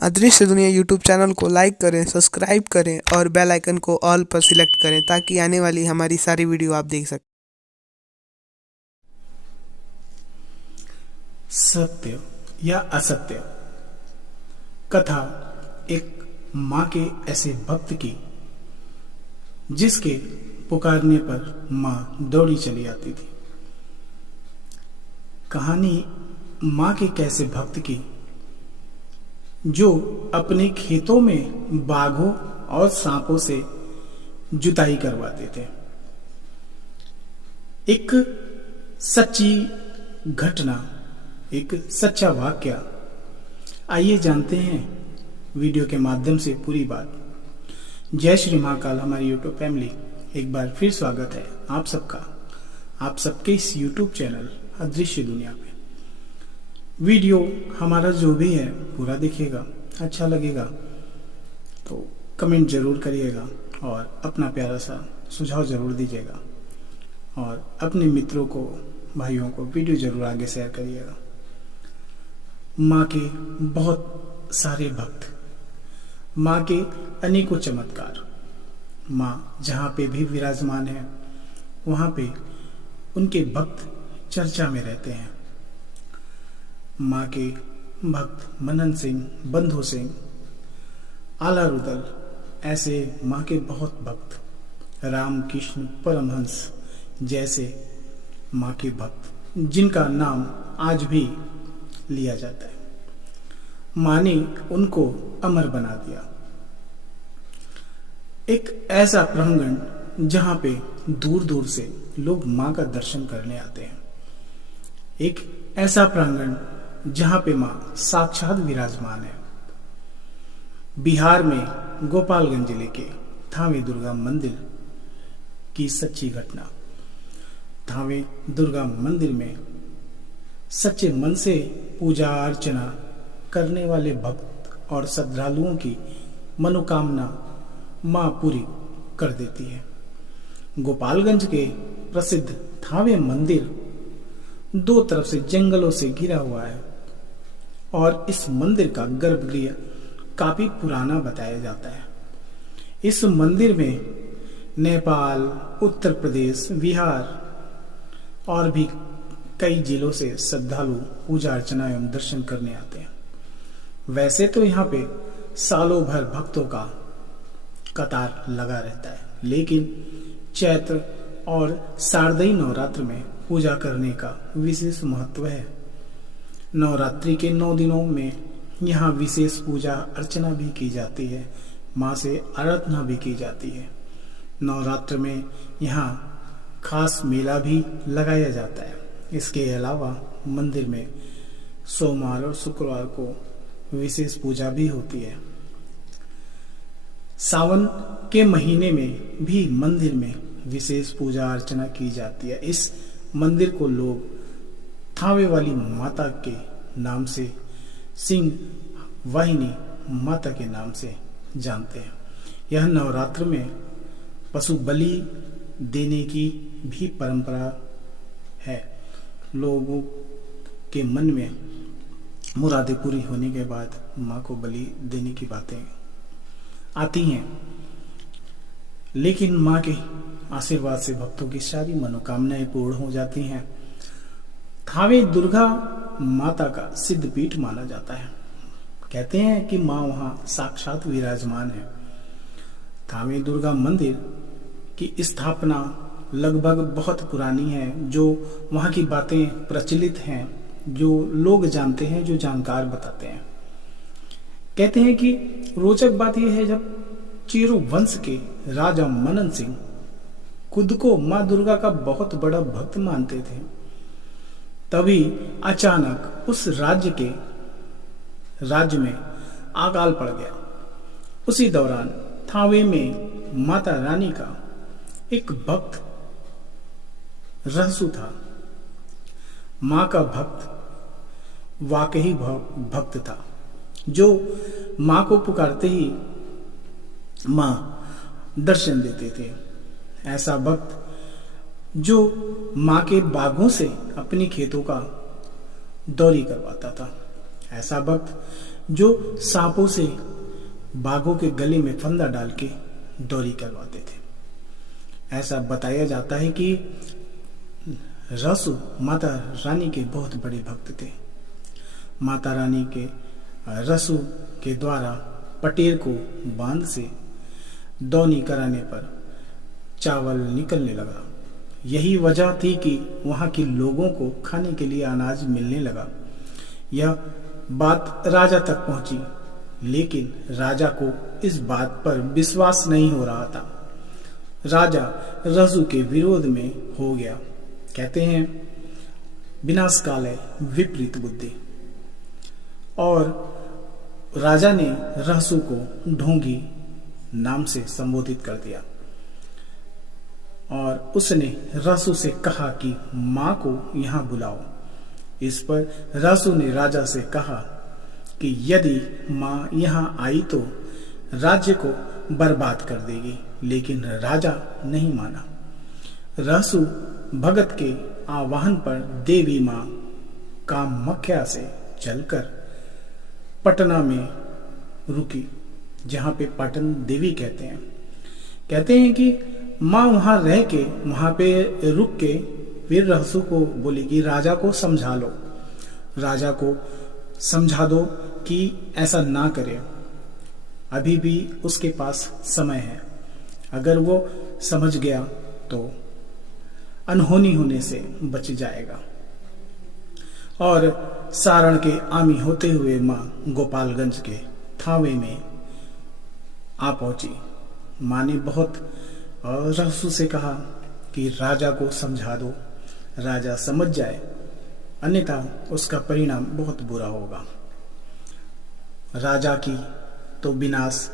अदृश्य दुनिया YouTube channel को लाइक करें, सब्सक्राइब करें और बेल आइकन को ऑल पर सिलेक्ट करें ताकि आने वाली हमारी सारी वीडियो आप देख सकें। सत्य या असत्य कथा एक माँ के ऐसे भक्त की जिसके पुकारने पर माँ दौड़ी चली आती थी। कहानी माँ के कैसे भक्त की जो अपने खेतों में बाघों और सांपों से जुताई करवाते थे। एक सच्ची घटना, एक सच्चा वाक्य। आइए जानते हैं वीडियो के माध्यम से पूरी बात। जय श्री महाकाल। हमारी यूट्यूब फैमिली, एक बार फिर स्वागत है आप सबका, आप सबके इस यूट्यूब चैनल अदृश्य दुनिया पे। वीडियो हमारा जो भी है पूरा देखिएगा, अच्छा लगेगा तो कमेंट जरूर करिएगा और अपना प्यारा सा सुझाव जरूर दीजिएगा और अपने मित्रों को, भाइयों को वीडियो जरूर आगे शेयर करिएगा। माँ के बहुत सारे भक्त, माँ के अनेकों चमत्कार। माँ जहाँ पे भी विराजमान है वहाँ पे उनके भक्त चर्चा में रहते हैं। माँ के भक्त मनन सिंह, बंधु सिंह, आला रुदल, ऐसे माँ के बहुत भक्त, रामकृष्ण परमहंस जैसे माँ के भक्त जिनका नाम आज भी लिया जाता है। माँ ने उनको अमर बना दिया। एक ऐसा प्रांगण जहाँ पे दूर दूर से लोग माँ का दर्शन करने आते हैं। एक ऐसा प्रांगण जहां पे मां साक्षात विराजमान है। बिहार में गोपालगंज जिले के थावे दुर्गा मंदिर की सच्ची घटना। थावे दुर्गा मंदिर में सच्चे मन से पूजा अर्चना करने वाले भक्त और श्रद्धालुओं की मनोकामना मां पूरी कर देती है। गोपालगंज के प्रसिद्ध थावे मंदिर दो तरफ से जंगलों से घिरा हुआ है और इस मंदिर का गर्भगृह काफी पुराना बताया जाता है। इस मंदिर में नेपाल, उत्तर प्रदेश, बिहार और भी कई जिलों से श्रद्धालु पूजा अर्चना एवं दर्शन करने आते हैं। वैसे तो यहाँ पे सालों भर भक्तों का कतार लगा रहता है, लेकिन चैत्र और शारदीय नवरात्र में पूजा करने का विशेष महत्व है। नवरात्रि के 9 दिनों में यहाँ विशेष पूजा अर्चना भी की जाती है, माँ से आराधना भी की जाती है। नवरात्र में यहाँ खास मेला भी लगाया जाता है। इसके अलावा मंदिर में सोमवार और शुक्रवार को विशेष पूजा भी होती है। सावन के महीने में भी मंदिर में विशेष पूजा अर्चना की जाती है। इस मंदिर को लोग थावे वाली माता के नाम से, सिंह वाहिनी माता के नाम से जानते हैं। यह नवरात्र में पशु बलि देने की भी परंपरा है। लोगों के मन में मुरादें पूरी होने के बाद माँ को बलि देने की बातें आती हैं, लेकिन माँ के आशीर्वाद से भक्तों की सारी मनोकामनाएं पूर्ण हो जाती हैं। थावे दुर्गा माता का सिद्ध पीठ माना जाता है। कहते हैं कि माँ वहां साक्षात विराजमान है। थावे दुर्गा मंदिर की स्थापना लगभग बहुत पुरानी है। जो वहां की बातें प्रचलित हैं, जो लोग जानते हैं, जो जानकार बताते हैं, कहते हैं कि रोचक बात यह है, जब चेरो वंश के राजा मनन सिंह खुद को माँ दुर्गा का बहुत बड़ा भक्त मानते थे, तभी अचानक उस राज्य में अकाल पड़ गया। उसी दौरान थावे में माता रानी का एक भक्त रहसु था। माँ का भक्त वाकई भक्त था, जो माँ को पुकारते ही माँ दर्शन देते थे। ऐसा भक्त जो माँ के बागों से अपने खेतों का दौरी करवाता था। ऐसा भक्त जो सांपों से बाघों के गले में फंदा डाल के डोरी करवाते थे। ऐसा बताया जाता है कि रसू माता रानी के बहुत बड़े भक्त थे। माता रानी के रसू के द्वारा पटेर को बांध से दौनी कराने पर चावल निकलने लगा। यही वजह थी कि वहां के लोगों को खाने के लिए अनाज मिलने लगा। यह बात राजा तक पहुंची, लेकिन राजा को इस बात पर विश्वास नहीं हो रहा था। राजा रसू के विरोध में हो गया। कहते हैं विनाश काल है विपरीत बुद्धि। और राजा ने रसू को ढोंगी नाम से संबोधित कर दिया और उसने रसू से कहा कि मां को यहां बुलाओ। इस पर रसू ने राजा से कहा कि यदि मां यहां आई तो राज्य को बर्बाद कर देगी, लेकिन राजा नहीं माना। रसू भगत के आह्वान पर देवी मां कामाख्या से चलकर पटना में रुकी, जहां पे पाटन देवी कहते हैं कि मां वहां रह के वहां पे रुक के फिर रसू को बोली कि राजा को समझा लो, राजा को समझा दो कि ऐसा ना करे, अभी भी उसके पास समय है। अगर वो समझ गया तो अनहोनी होने से बच जाएगा। और सारण के आमी होते हुए मां गोपालगंज के थावे में आ पहुंची। मां ने बहुत रसू से कहा कि राजा को समझा दो, राजा समझ जाए, अन्यथा उसका परिणाम बहुत बुरा होगा। राजा की तो विनाश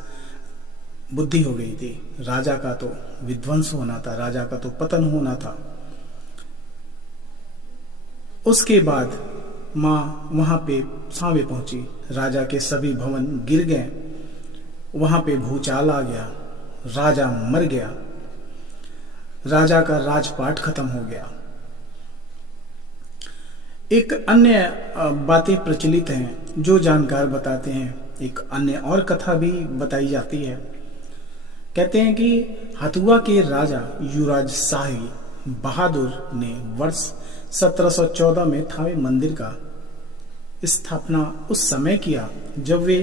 बुद्धि हो गई थी, राजा का तो विध्वंस होना था, राजा का तो पतन होना था। उसके बाद मां वहां पे सावे पहुंची। राजा के सभी भवन गिर गए, वहां पे भूचाल आ गया, राजा मर गया, राजा का राजपाट खत्म हो गया। एक अन्य बातें प्रचलित हैं जो जानकार बताते हैं। एक अन्य और कथा भी बताई जाती है। कहते हैं कि हथुआ के राजा युवराज शाही बहादुर ने वर्ष 1714 में थावे मंदिर का स्थापना उस समय किया जब वे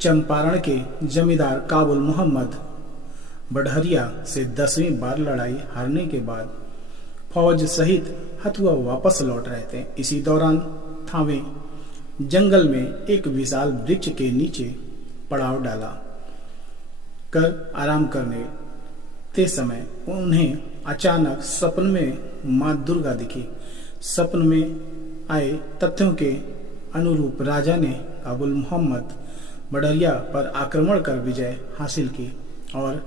चंपारण के जमींदार काबुल मोहम्मद बढ़हरिया से 10वीं बार लड़ाई हारने के बाद फौज सहित हथुआ वापस लौट रहे थे। इसी दौरान थावे जंगल में एक विशाल वृक्ष के नीचे पड़ाव डाला कर आराम करने ते समय उन्हें अचानक स्वप्न में मां दुर्गा दिखी। स्वप्न में आए तथ्यों के अनुरूप राजा ने काबुल मोहम्मद बढ़हरिया पर आक्रमण कर विजय हासिल की और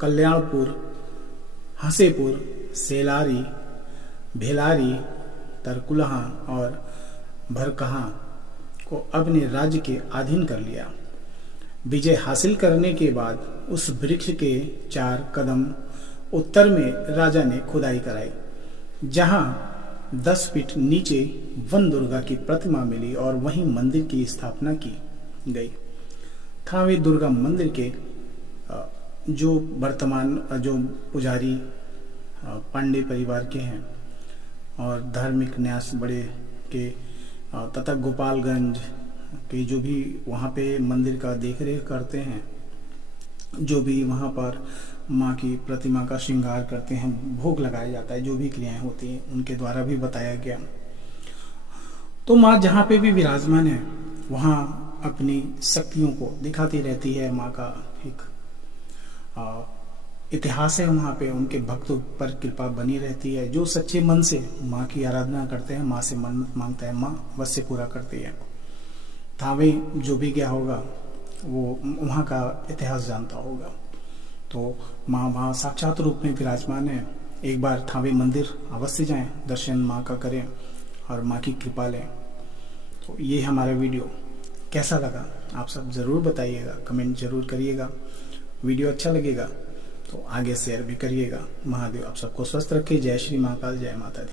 कल्याणपुर, हसेपुर, सेलारी, भेलारी, तरकुलहा और भरकहा को अपने राज्य के अधीन कर लिया। विजय हासिल करने के बाद उस वृक्ष के 4 कदम उत्तर में राजा ने खुदाई कराई, जहां 10 फीट नीचे वन दुर्गा की प्रतिमा मिली और वहीं मंदिर की स्थापना की गई। थावे दुर्गा मंदिर के जो वर्तमान जो पुजारी पांडे परिवार के हैं और धार्मिक न्यास बड़े के तथा गोपालगंज के जो भी वहाँ पे मंदिर का देखरेख करते हैं, जो भी वहाँ पर माँ की प्रतिमा का श्रृंगार करते हैं, भोग लगाया जाता है, जो भी क्रियाएं होती हैं उनके द्वारा भी बताया गया। तो माँ जहाँ पे भी विराजमान है वहाँ अपनी शक्तियों को दिखाती रहती है। माँ का एक इतिहास है, वहाँ पे उनके भक्तों पर कृपा बनी रहती है। जो सच्चे मन से माँ की आराधना करते हैं, माँ से मन्नत मांगता है, माँ अवश्य पूरा करती है। थावे जो भी गया होगा वो वहाँ का इतिहास जानता होगा। तो माँ वहाँ साक्षात रूप में विराजमान है। एक बार थावे मंदिर अवश्य जाएं, दर्शन माँ का करें और माँ की कृपा लें। तो ये हमारा वीडियो कैसा लगा आप सब ज़रूर बताइएगा, कमेंट जरूर करिएगा। वीडियो अच्छा लगेगा तो आगे शेयर भी करिएगा। महादेव आप सबको स्वस्थ रखे। जय श्री महाकाल, जय माता दी।